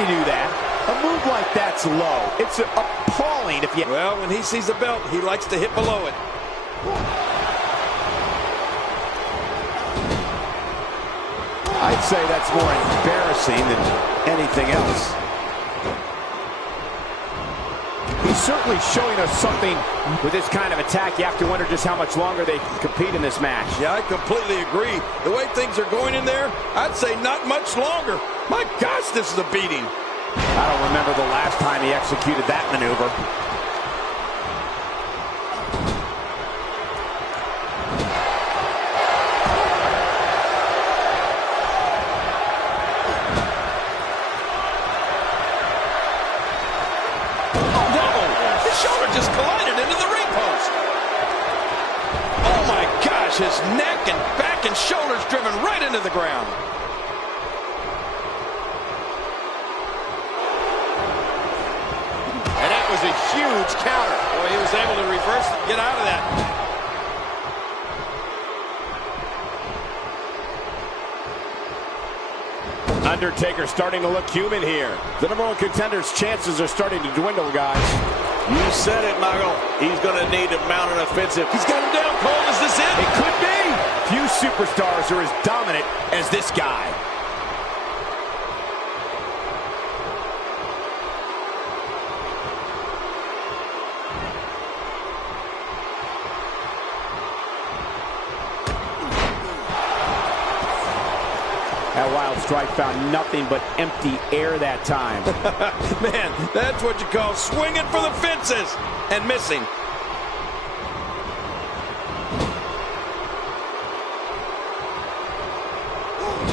you do that? A move like that's low. It's appalling if you... Well, when he sees a belt, he likes to hit below it. I'd say that's more embarrassing than anything else. He's certainly showing us something with this kind of attack. You have to wonder just how much longer they can compete in this match. Yeah, I completely agree. The way things are going in there, I'd say not much longer. My gosh, this is a beating. I don't remember the last time he executed that maneuver. Just collided into the ring post. Oh my gosh, his neck and back and shoulders driven right into the ground. And that was a huge counter. Boy, he was able to reverse and get out of that. Undertaker starting to look human here. The number one contender's chances are starting to dwindle, guys. You said it, Michael. He's going to need to mount an offensive. He's got him down cold. Is this it? It could be. Few superstars are as dominant as this guy. That wild strike found nothing but empty air that time. Man, that's what you call swinging for the fences and missing.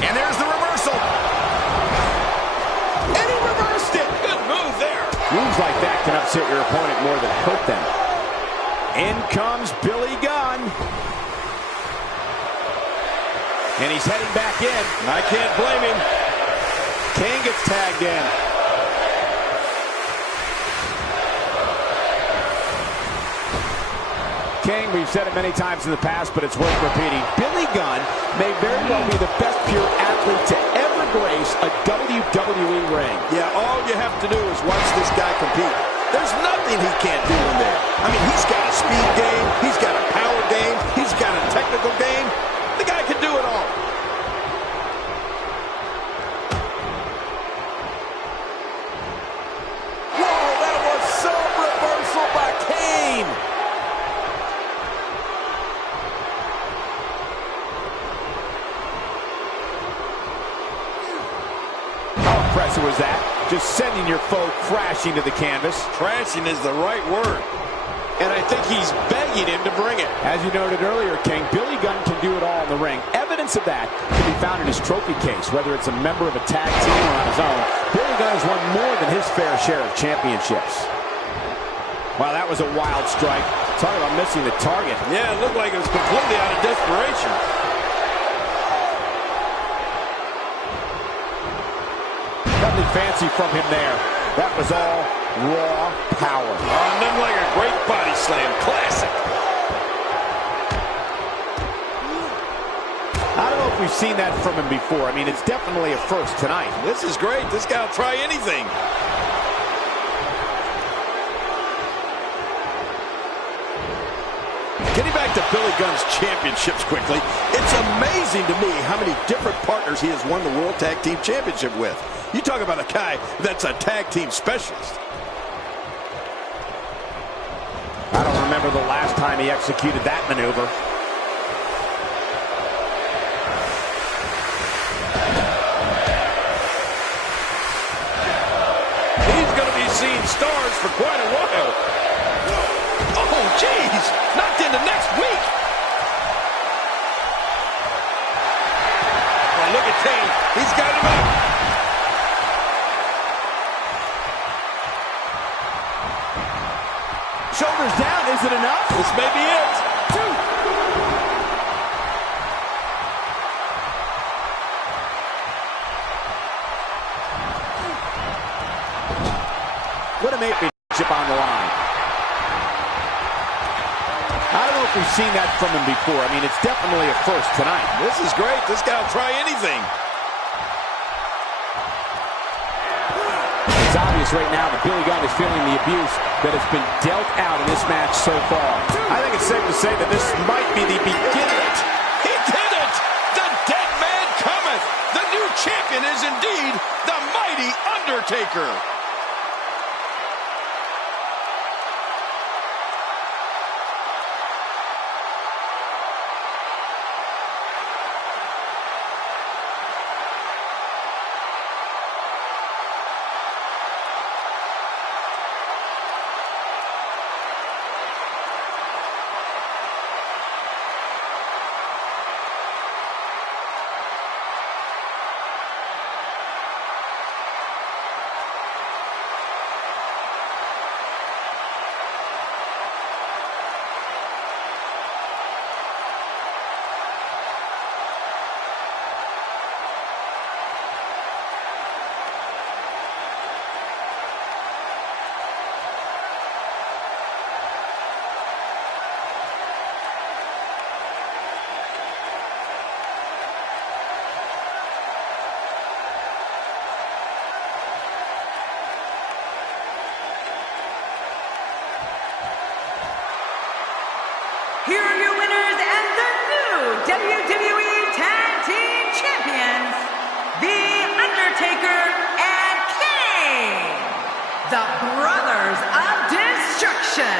And there's the reversal. And he reversed it. Good move there. Moves like that can upset your opponent more than hurt them. In comes Billy Gunn. And he's heading back in. I can't blame him. Kane gets tagged in. Kane, we've said it many times in the past, but it's worth repeating. Billy Gunn may very well be the best pure athlete to ever grace a WWE ring. Yeah, all you have to do is watch this guy compete. There's nothing he can't do in there. I mean, he's got a speed game. He's got a power game. He's got a technical game. The guy can do it all. Whoa, that was some reversal by Kane. How impressive was that? Just sending your foe crashing to the canvas. Crashing is the right word. And I think he's begging him to bring it. As you noted earlier, King, Billy Gunn can do it all in the ring. Evidence of that can be found in his trophy case, whether it's a member of a tag team or on his own. Billy Gunn has won more than his fair share of championships. Wow, that was a wild strike. Talk about missing the target. Yeah, it looked like it was completely out of desperation. Nothing fancy from him there. That was all raw power. Oh, nothing like a great body slam. Classic. I don't know if we've seen that from him before. I mean, it's definitely a first tonight. This is great. This guy will try anything. Getting back to Billy Gunn's championships quickly, it's amazing to me how many different partners he has won the World Tag Team Championship with. You talk about a guy that's a tag team specialist. I don't remember the last time he executed that maneuver. He's going to be seeing stars for quite a while. Oh, jeez. Knocked into next week. Oh, look at Kane. He's got him up. Shoulders down. Is it enough? This may be it. Two. What a championship on the line. I don't know if we've seen that from him before. I mean, it's definitely a first tonight. This is great. This guy will try anything. obvious right now that Billy Gunn is feeling the abuse that has been dealt out in this match so far. I think it's safe to say that this might be the beginning. He did it! The dead man cometh! The new champion is indeed the mighty Undertaker! Here are your winners and the new WWE Tag Team Champions, The Undertaker and Kane, the Brothers of Destruction.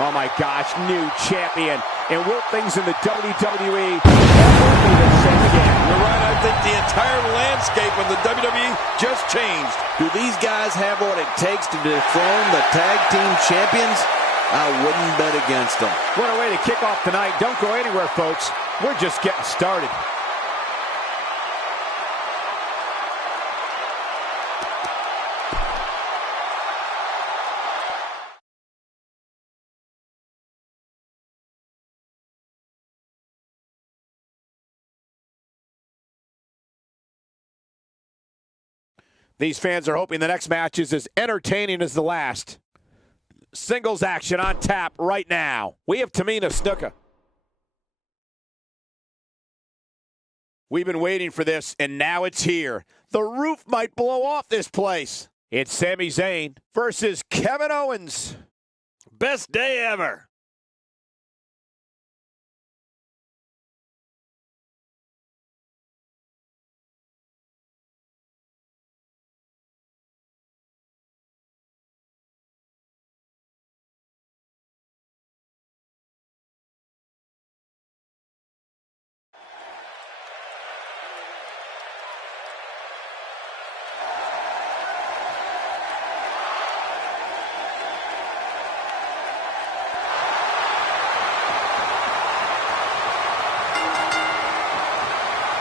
Oh my gosh, new champion. And will things in the WWE ever be the same again? You're right, I think the entire landscape of the WWE just changed. Do these guys have what it takes to dethrone the tag team champions? I wouldn't bet against them. What a way to kick off tonight. Don't go anywhere, folks. We're just getting started. These fans are hoping the next match is as entertaining as the last. Singles action on tap right now. We have Tamina Snuka. We've been waiting for this, and now it's here. The roof might blow off this place. It's Sami Zayn versus Kevin Owens. Best day ever.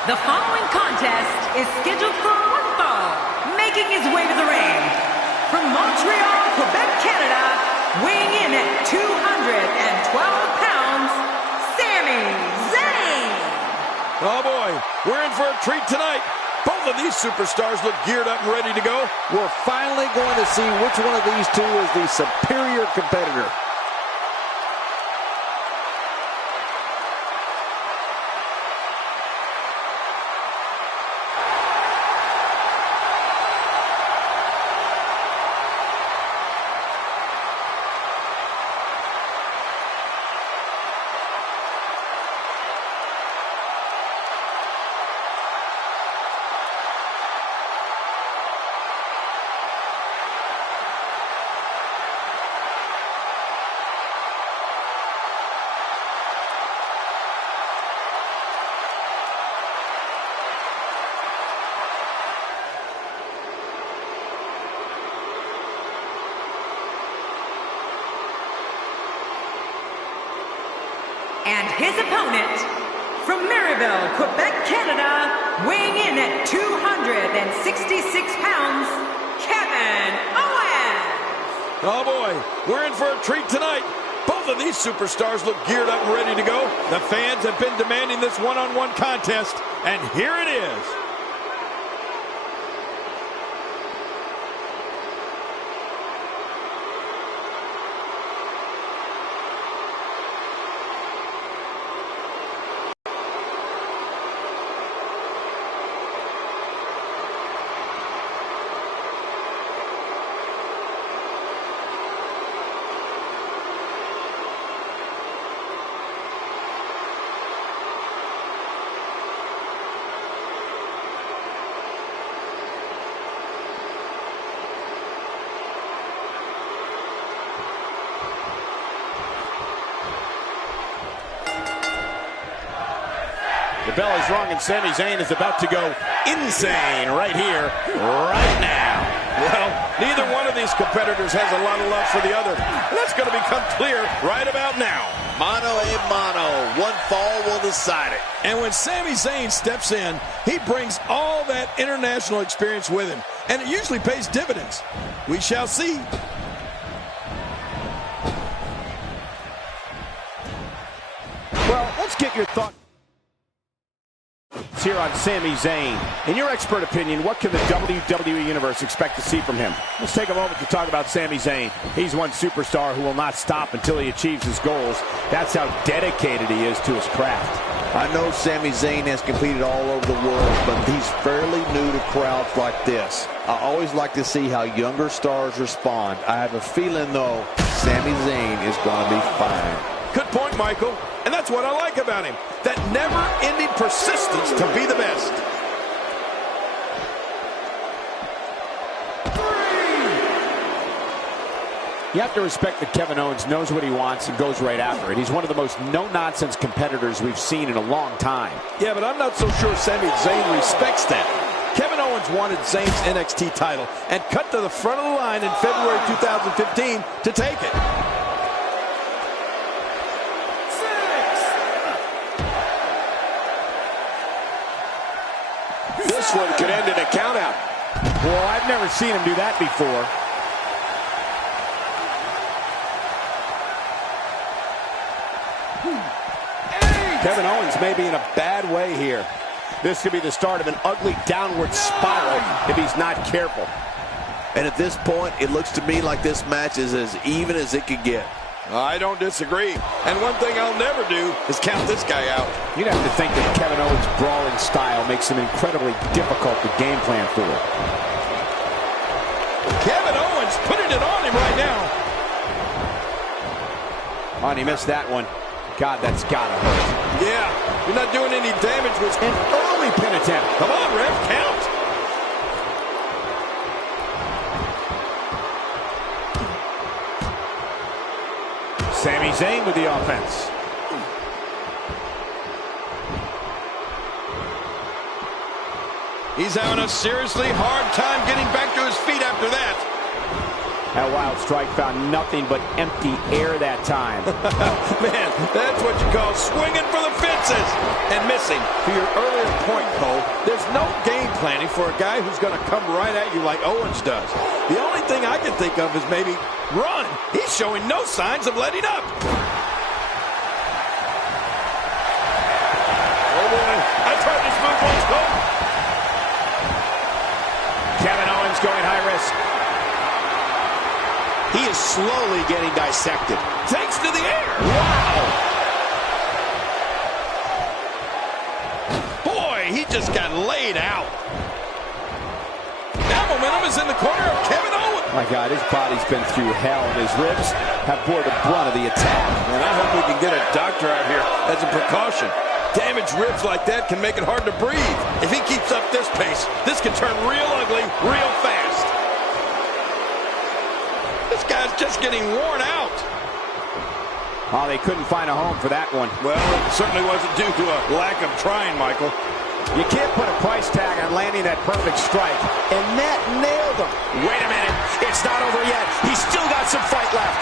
The following contest is scheduled for one fall, making his way to the ring. From Montreal, Quebec, Canada, weighing in at 212 pounds, Sami Zayn. Oh boy, we're in for a treat tonight. Both of these superstars look geared up and ready to go. We're finally going to see which one of these two is the superior competitor. And his opponent, from Marieville, Quebec, Canada, weighing in at 266 pounds, Kevin Owens. Oh boy, we're in for a treat tonight. Both of these superstars look geared up and ready to go. The fans have been demanding this one-on-one contest, and here it is. bell is rung, and Sami Zayn is about to go insane right here, right now. Well, neither one of these competitors has a lot of love for the other. And that's going to become clear right about now. Mano a mano. One fall will decide it. And when Sami Zayn steps in, he brings all that international experience with him. And it usually pays dividends. We shall see. Well, let's get your thoughts here on Sami Zayn. In your expert opinion, what can the WWE Universe expect to see from him? Let's take a moment to talk about Sami Zayn. He's one superstar who will not stop until he achieves his goals. That's how dedicated he is to his craft. I know Sami Zayn has competed all over the world, but he's fairly new to crowds like this. I always like to see how younger stars respond. I have a feeling, though, Sami Zayn is going to be fine. Good point, Michael. And that's what I like about him. That never-ending persistence to be the best. You have to respect that Kevin Owens knows what he wants and goes right after it. He's one of the most no-nonsense competitors we've seen in a long time. Yeah, but I'm not so sure Sami Zayn respects that. Kevin Owens wanted Zayn's NXT title and cut to the front of the line in February 2015 to take it. This one could end in a countout. Well, I've never seen him do that before. Kevin Owens may be in a bad way here. This could be the start of an ugly downward spiral if he's not careful. And at this point, it looks to me like this match is as even as it could get. I don't disagree. And one thing I'll never do is count this guy out. You'd have to think that Kevin Owens' brawling style makes him incredibly difficult to game plan for. Kevin Owens putting it on him right now. Oh, and he missed that one. God, that's gotta hurt. Yeah, you're not doing any damage with an early pin attempt. Come on, ref, count. Sami Zayn with the offense. He's having a seriously hard time getting back to his feet after that. That wild strike found nothing but empty air that time. Man, that's what you call swinging for the fences and missing. To your earlier point, Cole, there's no game planning for a guy who's going to come right at you like Owens does. The only thing I can think of is maybe run. He's showing no signs of letting up. Oh, boy. I tried this move once, Cole. Kevin Owens going high risk. He is slowly getting dissected. Takes to the air. Wow. Boy, he just got laid out. Now momentum is in the corner of Kevin Owens. My God, his body's been through hell, and his ribs have bore the brunt of the attack. And I hope we can get a doctor out here as a precaution. Damaged ribs like that can make it hard to breathe. If he keeps up this pace, this can turn real ugly real fast. This guy's just getting worn out. Oh, they couldn't find a home for that one. Well, it certainly wasn't due to a lack of trying, Michael. You can't put a price tag on landing that perfect strike. And that nailed him. Wait a minute. It's not over yet. He's still got some fight left.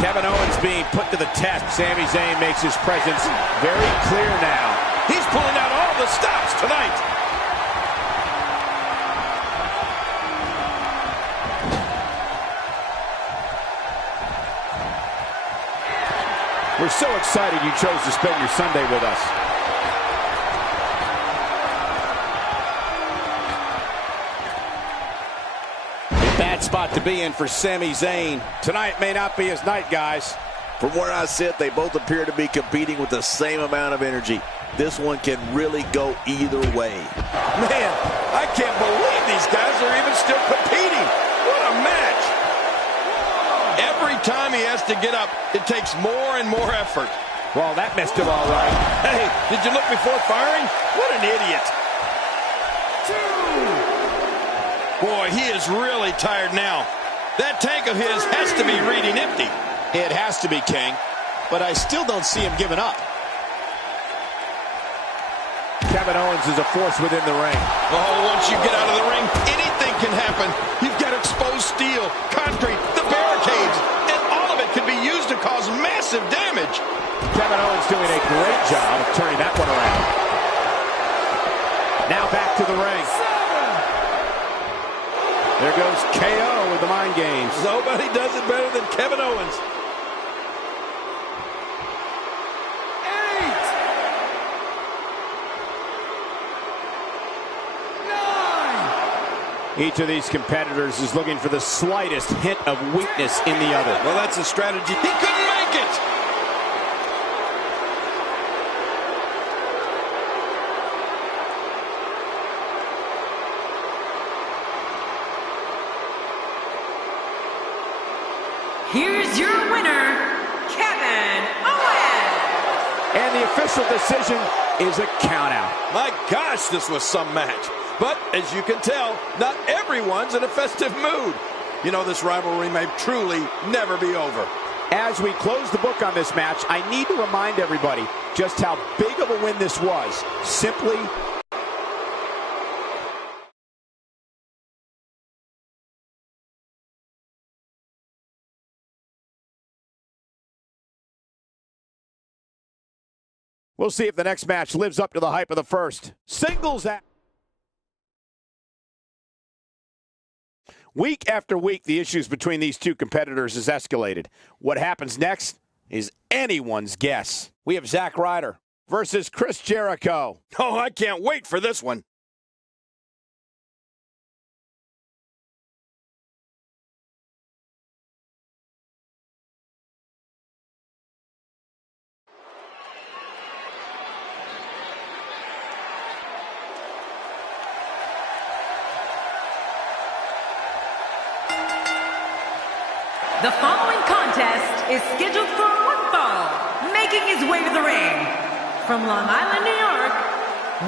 Kevin Owens being put to the test. Sami Zayn makes his presence very clear now. He's pulling out all the stops tonight. We're so excited you chose to spend your Sunday with us. A bad spot to be in for Sami Zayn. Tonight may not be his night, guys. From where I sit, they both appear to be competing with the same amount of energy. This one can really go either way. Man, I can't believe these guys are even still competing. What a match. Every time he has to get up, it takes more and more effort. Well, that missed him all right. Hey, did you look before firing? What an idiot. Boy, he is really tired now. That tank of his has to be reading empty. It has to be, King. but I still don't see him giving up. Kevin Owens is a force within the ring. Oh, once you get out of the ring, anything can happen. You've got exposed steel, concrete, the barricades, and all of it can be used to cause massive damage. Kevin Owens doing a great job of turning that one around. Now back to the ring. There goes KO with the mind games. Nobody does it better than Kevin Owens. 8, 9. Each of these competitors is looking for the slightest hint of weakness in the other. Well, that's a strategy. He couldn't make it. Here's your winner, Kevin Owens. And the official decision is a countout. My gosh, this was some match. But as you can tell, not everyone's in a festive mood. You know, this rivalry may truly never be over. As we close the book on this match, I need to remind everybody just how big of a win this was. Simply we'll see if the next match lives up to the hype of the first. Singles act. Week after week, the issues between these two competitors has escalated. What happens next is anyone's guess. We have Zack Ryder versus Chris Jericho. Oh, I can't wait for this one. The following contest is scheduled for one fall, making his way to the ring. From Long Island, New York,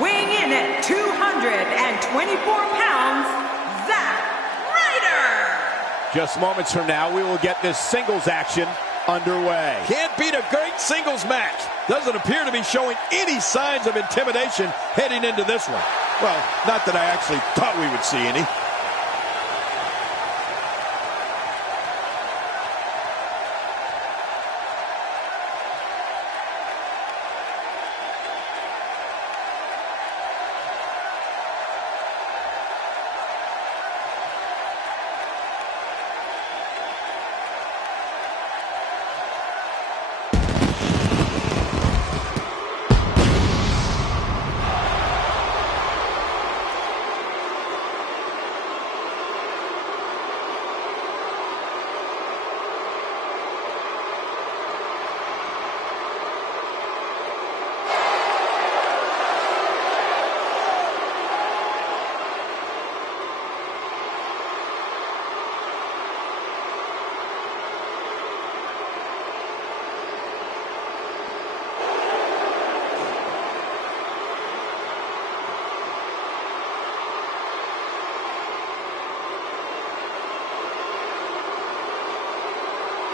weighing in at 224 pounds, Zack Ryder. Just moments from now, we will get this singles action underway. Can't beat a great singles match. Doesn't appear to be showing any signs of intimidation heading into this one. Well, not that I actually thought we would see any.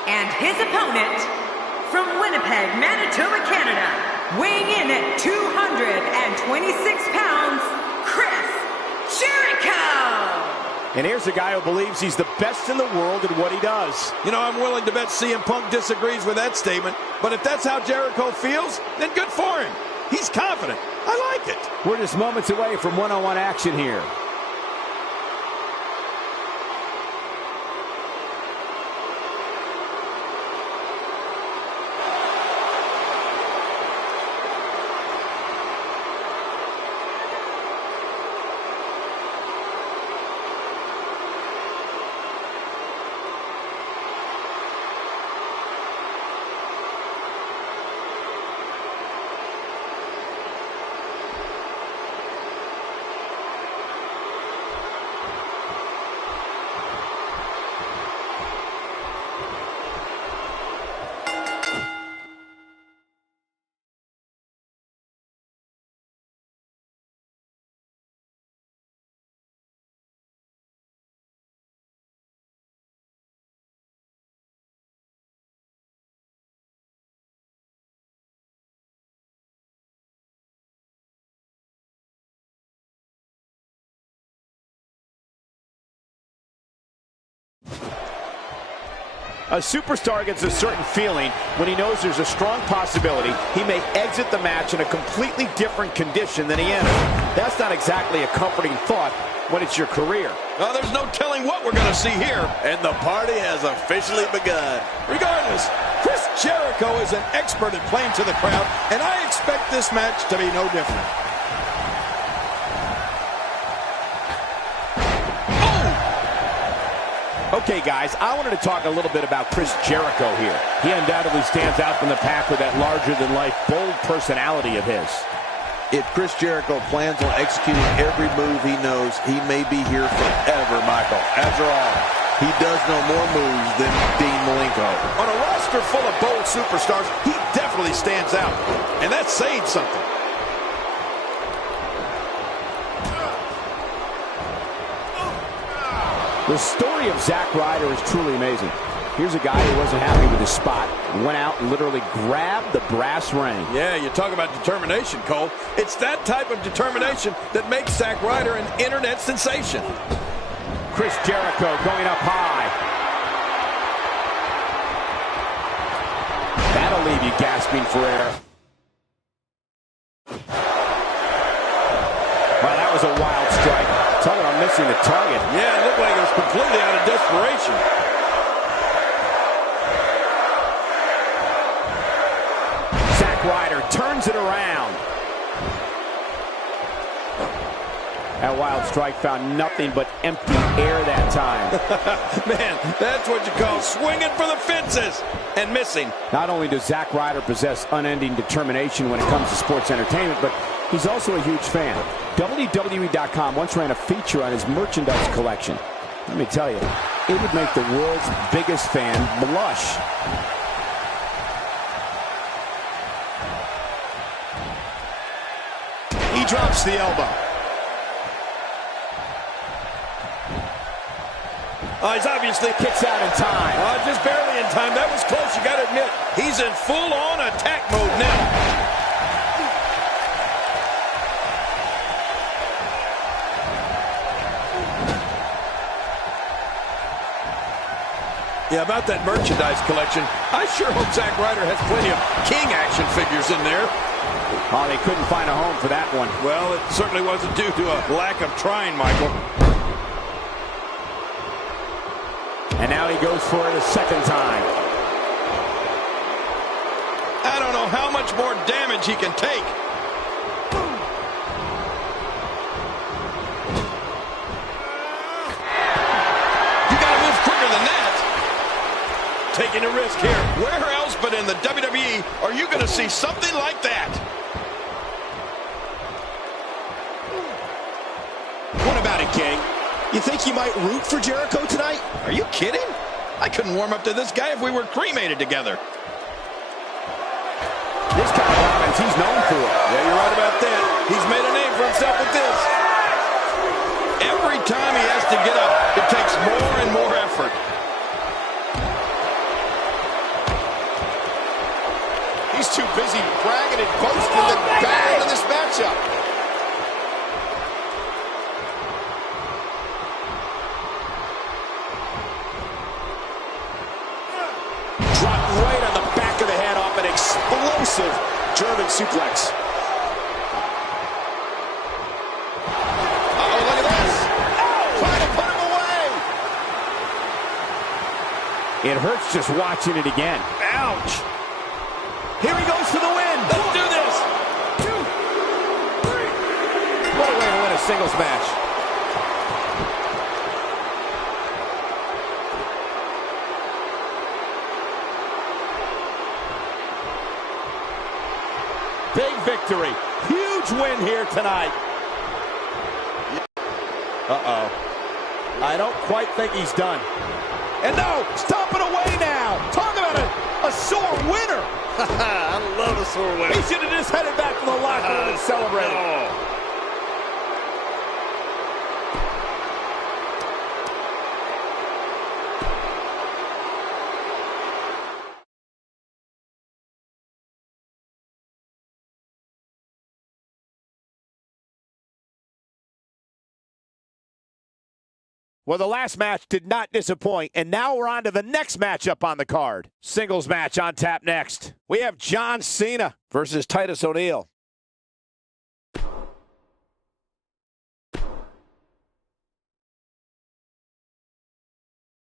And his opponent, from Winnipeg, Manitoba, Canada, weighing in at 226 pounds, Chris Jericho. And here's a guy who believes he's the best in the world at what he does. You know, I'm willing to bet CM Punk disagrees with that statement, but if that's how Jericho feels, then good for him. He's confident. I like it. We're just moments away from one-on-one action here. A superstar gets a certain feeling when he knows there's a strong possibility he may exit the match in a completely different condition than he entered. That's not exactly a comforting thought when it's your career. Well, there's no telling what we're going to see here. And the party has officially begun. Regardless, Chris Jericho is an expert at playing to the crowd, and I expect this match to be no different. Okay, guys, I wanted to talk a little bit about Chris Jericho here. He undoubtedly stands out from the pack with that larger-than-life, bold personality of his. If Chris Jericho plans on executing every move he knows, he may be here forever, Michael. After all, he does know more moves than Dean Malenko. On a roster full of bold superstars, he definitely stands out, and that's saying something. The story of Zack Ryder is truly amazing. Here's a guy who wasn't happy with his spot, went out and literally grabbed the brass ring. Yeah, you talk about determination, Cole. It's that type of determination that makes Zack Ryder an internet sensation. Chris Jericho going up high. That'll leave you gasping for air. Wow, that was a wild strike. Talking about missing the target. Yeah, it looked like it was completely out of desperation. Zack Ryder turns it around. That wild strike found nothing but empty air that time. Man, that's what you call swinging for the fences and missing. Not only does Zack Ryder possess unending determination when it comes to sports entertainment, but he's also a huge fan. WWE.com once ran a feature on his merchandise collection. Let me tell you, it would make the world's biggest fan blush. He drops the elbow. He's obviously Kicks out in time. just barely in time. That was close, you got to admit. He's in full-on attack mode now. Yeah, about that merchandise collection, I sure hope Zack Ryder has plenty of King action figures in there. Oh, they couldn't find a home for that one. Well, it certainly wasn't due to a lack of trying, Michael. And now he goes for it a second time. I don't know how much more damage he can take. You got to move quicker than that. Taking a risk here. Where else but in the WWE are you going to see something like that? What about it, King? You think you might root for Jericho tonight? Are you kidding? I couldn't warm up to this guy if we were cremated together. This kind of offense he's known for. Yeah, you're right about that. He's made a name for himself with this. Every time he has to get up, it takes more and more effort. He's too busy bragging and boasting the bad in this matchup. Dropped right on the back of the head off an explosive German suplex. Uh-oh, look at this. Trying to put him away. It hurts just watching it again. Ouch. Here he goes for the win. Let's do this. 2, 3. What a way to win a singles match. Big victory. Huge win here tonight. Uh-oh. I don't quite think he's done. And no, stomping away now. Talk about a sore winner. I love a sore winner. He should have just headed back to the locker room and celebrated. Well, the last match did not disappoint, and now we're on to the next matchup on the card. Singles match on tap next. We have John Cena versus Titus O'Neil.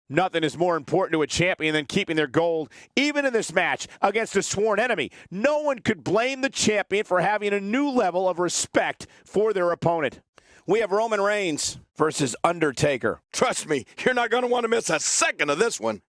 Nothing is more important to a champion than keeping their gold, even in this match against a sworn enemy. No one could blame the champion for having a new level of respect for their opponent. We have Roman Reigns versus Undertaker. Trust me, you're not going to want to miss a second of this one.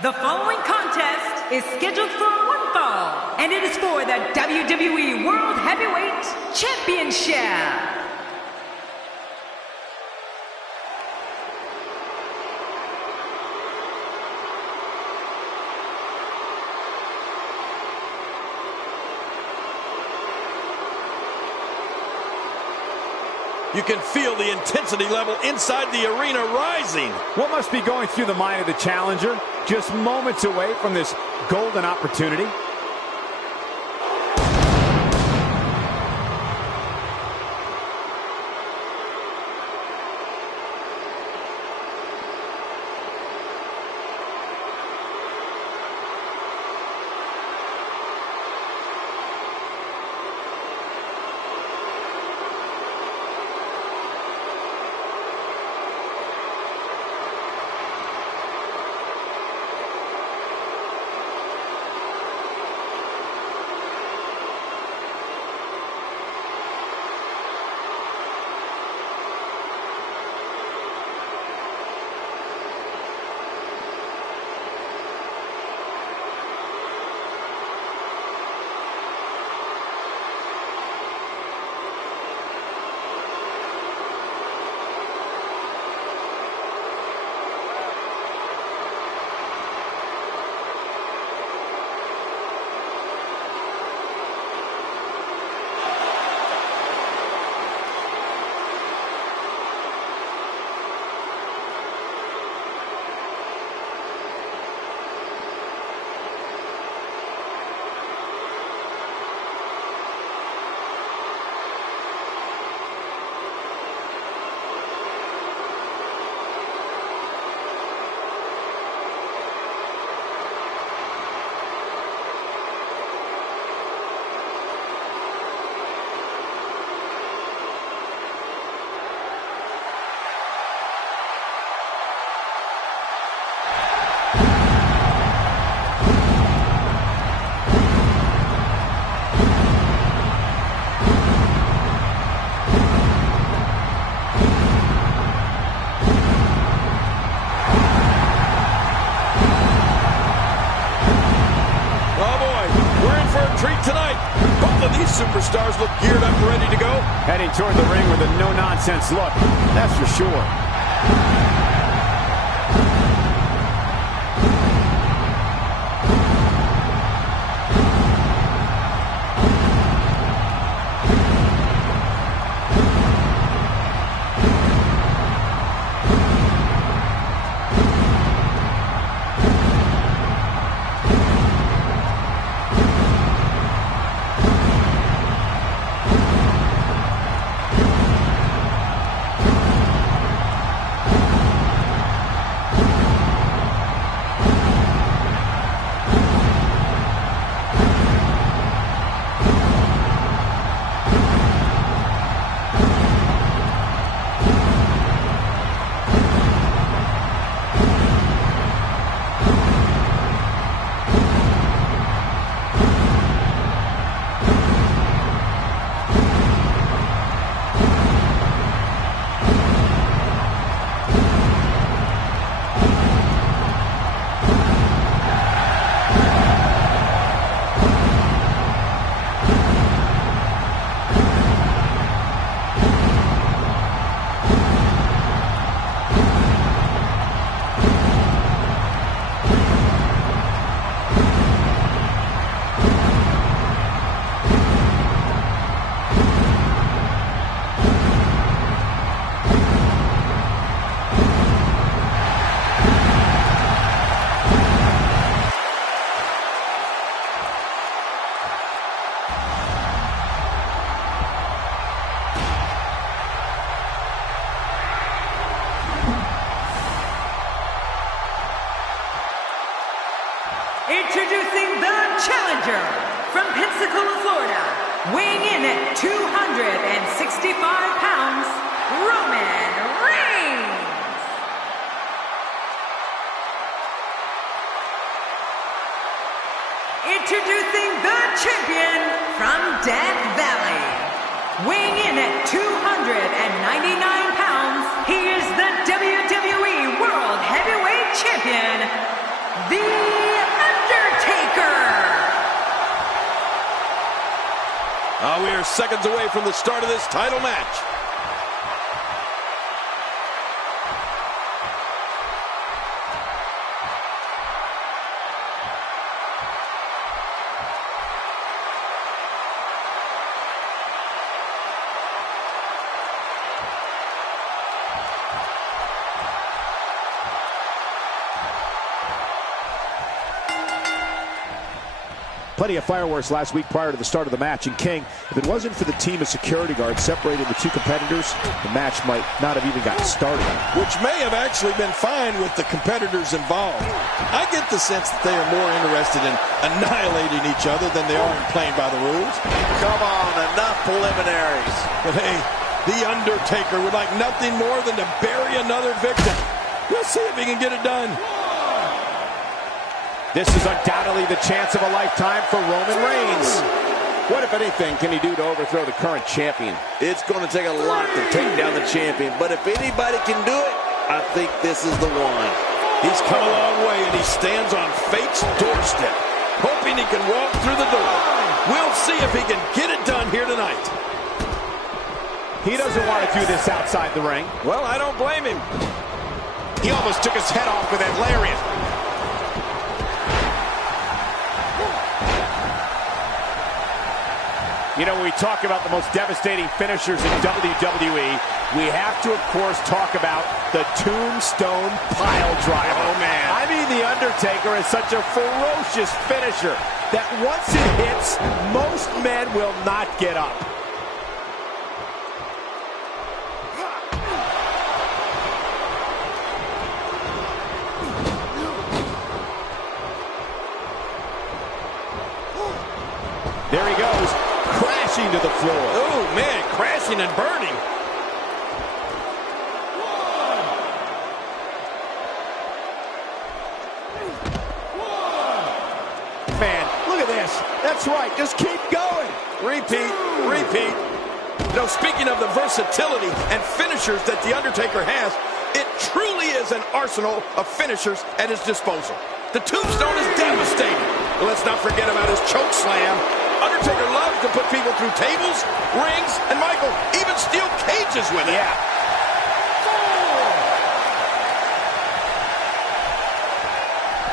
The following contest is scheduled for one fall, and it is for the WWE World Heavyweight Championship. You can feel the intensity level inside the arena rising. What must be going through the mind of the challenger? Just moments away from this golden opportunity. Superstars look geared up and ready to go. Heading toward the ring with a no-nonsense look, that's for sure. Introducing the challenger from Pensacola, Florida, weighing in at 265 pounds, Roman Reigns. Introducing the champion from Death Valley, weighing in at 299 pounds, he is the WWE World Heavyweight Champion, The Undertaker. We are seconds away from the start of this title match. Plenty of fireworks last week prior to the start of the match. And King, if it wasn't for the team of security guards separating the two competitors, the match might not have even gotten started. Which may have actually been fine with the competitors involved. I get the sense that they are more interested in annihilating each other than they are in playing by the rules. Come on, enough preliminaries. But hey, The Undertaker would like nothing more than to bury another victim. We'll see if he can get it done. This is undoubtedly the chance of a lifetime for Roman Reigns. What, if anything, can he do to overthrow the current champion? It's going to take a lot to take down the champion, but if anybody can do it, I think this is the one. He's come a long way, and he stands on fate's doorstep, hoping he can walk through the door. We'll see if he can get it done here tonight. He doesn't want to do this outside the ring. Well, I don't blame him. He almost took his head off with that lariat. You know, when we talk about the most devastating finishers in WWE, we have to, of course, talk about the Tombstone Pile Driver. Oh, man. I mean, The Undertaker is such a ferocious finisher that once it hits, most men will not get up. There he goes. Crashing to the floor. Oh, man, crashing and burning. Man, look at this. That's right. Just keep going. Repeat, repeat. You know, speaking of the versatility and finishers that The Undertaker has, it truly is an arsenal of finishers at his disposal. The Tombstone is devastating. But let's not forget about his choke slam. Undertaker loves to put people through tables, rings, and Michael, even steel cages with it. Yeah.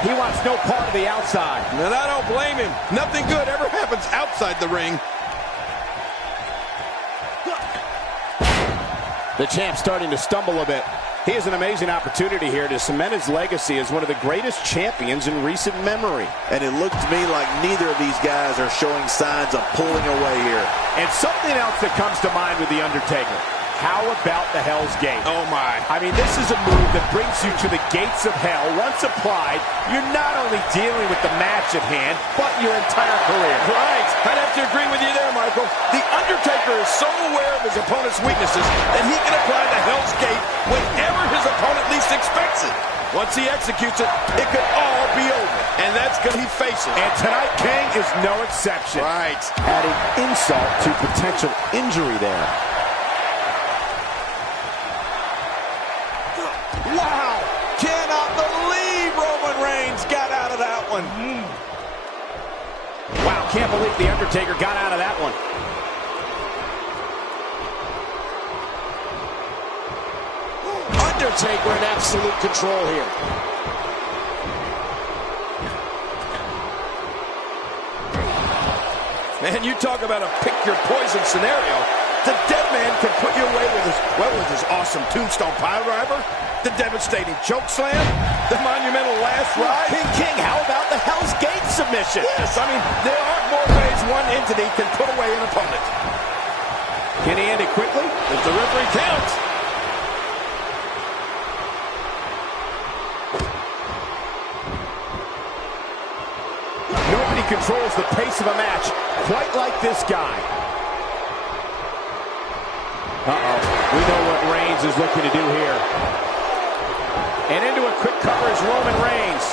He wants no part of the outside. And I don't blame him. Nothing good ever happens outside the ring. The champ starting to stumble a bit. He has an amazing opportunity here to cement his legacy as one of the greatest champions in recent memory. And it looks to me like neither of these guys are showing signs of pulling away here. And something else that comes to mind with The Undertaker. How about the Hell's Gate? Oh, my. I mean, this is a move that brings you to the gates of hell. Once applied, you're not only dealing with the match at hand, but your entire career. Right. I'd have to agree with you there, Michael. The Undertaker is so aware of his opponent's weaknesses that he can apply the Hell's Gate whenever his opponent least expects it. Once he executes it, it could all be over. And that's going to be facing. And tonight, King is no exception. Right. Adding insult to potential injury there. Wow! Cannot believe Roman Reigns got out of that one. Wow, can't believe The Undertaker got out of that one. Undertaker in absolute control here. Man, you talk about a pick-your-poison scenario. The dead man can put you away with his awesome Tombstone Pile Driver, the devastating choke slam, the monumental last ride. King, how about the Hell's Gate submission? Yes, I mean, there aren't more ways one entity can put away an opponent. Can he end it quickly? If the referee counts. controls the pace of a match quite like this guy. Uh-oh. We know what Reigns is looking to do here. And into a quick cover is Roman Reigns.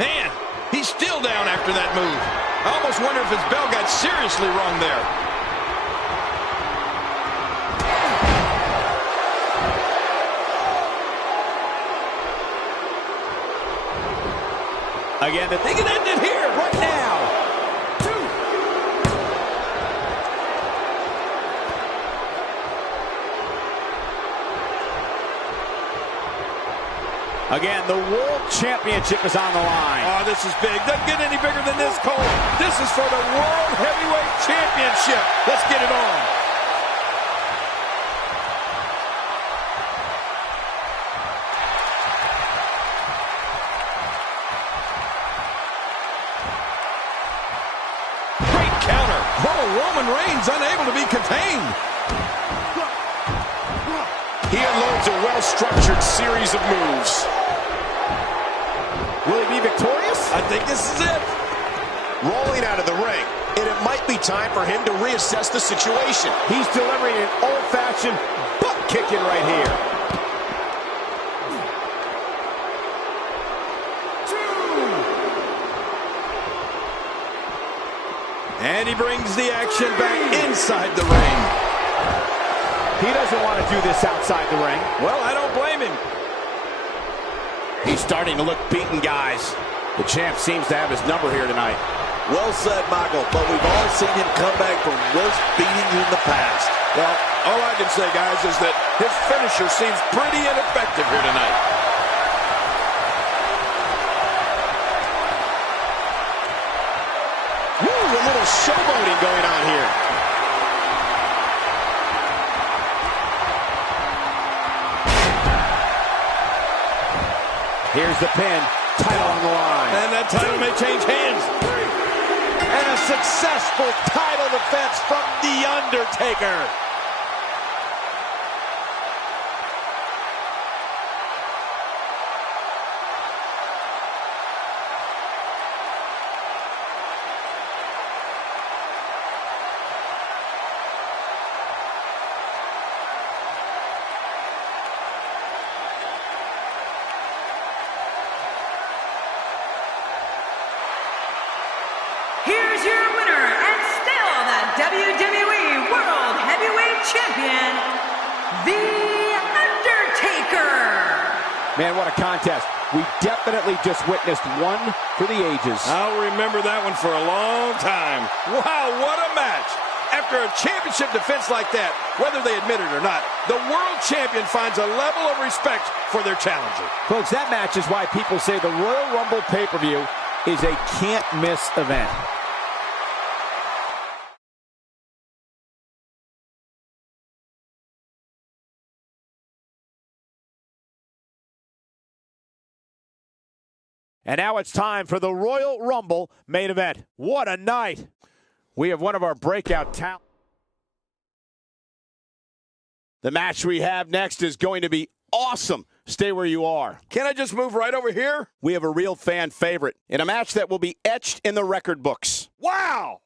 Man, he's still down after that move. I almost wonder if his bell got seriously wrong there. Again, they can end it here, right now. Again, the World Championship is on the line. Oh, this is big. Doesn't get any bigger than this, Cole. This is for the World Heavyweight Championship. Let's get it on. Great counter. Oh, Roman Reigns unable to be contained. He unloads a well-structured series of moves. Will he be victorious? I think this is it. Rolling out of the ring, and it might be time for him to reassess the situation. He's delivering an old-fashioned butt kicking right here. And he brings the action back inside the ring. He doesn't want to do this outside the ring. Well, I don't blame him. He's starting to look beaten, guys. The champ seems to have his number here tonight. Well said, Michael, but we've all seen him come back from worse beatings in the past. Well, all I can say, guys, is that his finisher seems pretty ineffective here tonight. Woo, a little showboating going on here. Here's the pin. Title on the line. And that title may change hands. And a successful title defense from The Undertaker. Here's your winner and still the WWE World Heavyweight Champion, The Undertaker. Man, what a contest. We definitely just witnessed one for the ages. I'll remember that one for a long time. Wow, what a match. After a championship defense like that, whether they admit it or not, the world champion finds a level of respect for their challenger. Folks, that match is why people say the Royal Rumble pay-per-view is a can't-miss event. And now it's time for the Royal Rumble main event. What a night. We have one of our breakout talents. The match we have next is going to be awesome. Stay where you are. Can I just move right over here? We have a real fan favorite in a match that will be etched in the record books. Wow!